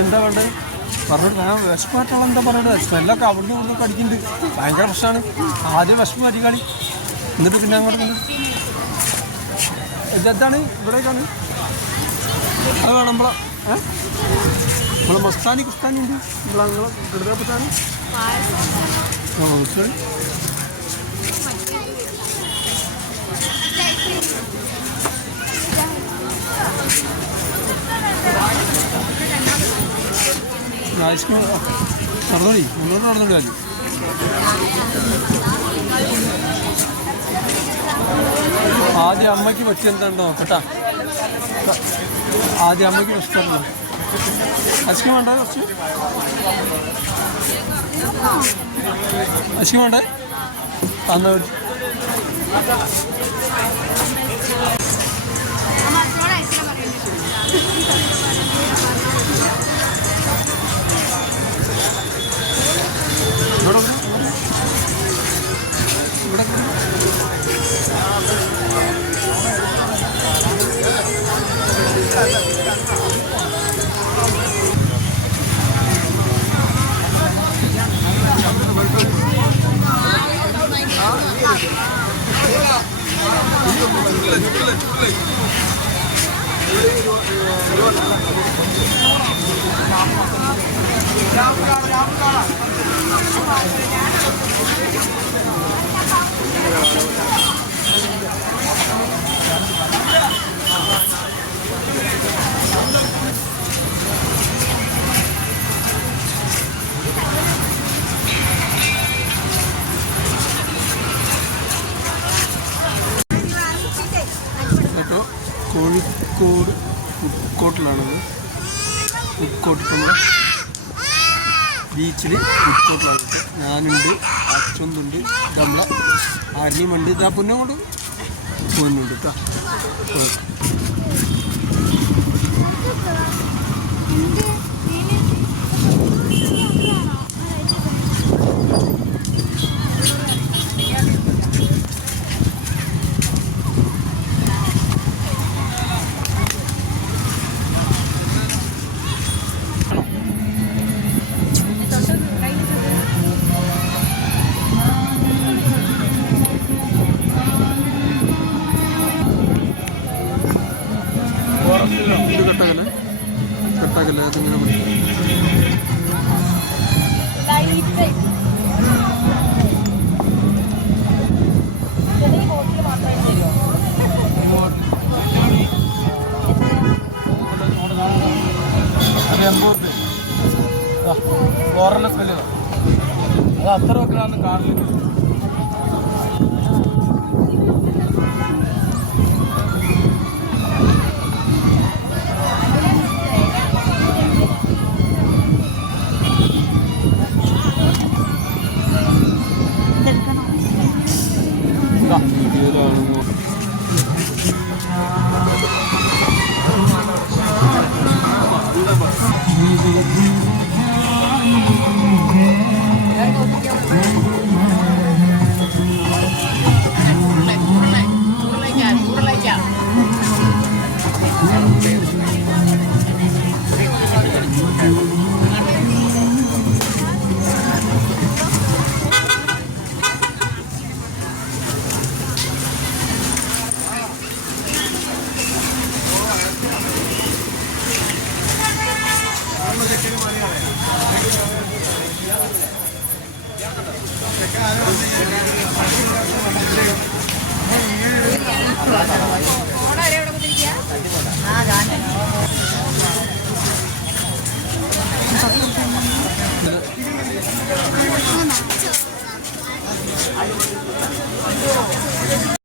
എന്താ വേണ്ടത് പറഞ്ഞിട്ട് ഞാൻ വിശപ്പായിട്ടുള്ള എന്താ പറയുന്നത് സ്മെല്ലൊക്കെ അവിടെ നിന്ന് കടിക്കുന്നുണ്ട് ഭയങ്കര പ്രശ്നമാണ് ആദ്യം വിശപ്പ് മരിക്കാളി എന്നിട്ട് പിന്നെ അങ്ങോട്ട് ഇതെന്താണ് ഇവിടേക്കാണ് അത് വേണം നമ്മളെ മസ്താനി കുസ്താനി ഉണ്ട് നമ്മളെ ഗഡുദാപ്പത്താനി ശരി ഐസ്ക്രീം നടന്നോളി മുന്നോട്ട് നടന്നോളി കാര്യം ആദ്യം അമ്മയ്ക്ക് പറ്റിയെന്താണ്ടോ കേട്ടാ ആദ്യം അമ്മയ്ക്ക് ഇഷ്ടമല്ലോ ഐസ്ക്രീം വേണ്ടേ കുറച്ച് ഐസ്ക്രീം വേണ്ടേ തന്ന കോഴിക്കോട് ഫുഡ്കോർട്ടിലാണത് ഫുഡ്കോർട്ട് നമ്മുടെ ബീച്ചിൽ ഫുഡ്കോർട്ടിലാണ് ഞാനുണ്ട് അച്ഛനുണ്ട് നമ്മളെ അരിയുമുണ്ട് ഇതാ പൊന്നും കൊണ്ട് പൊന്നുണ്ട് കേട്ടോ കട്ടാക്കല്ലേ അതിങ്ങനെ ഓറഞ്ച് സ്മെല്ല് അത് അത്ര വെക്കാണ് കാണില്ല വീഡിയോയിലാണ്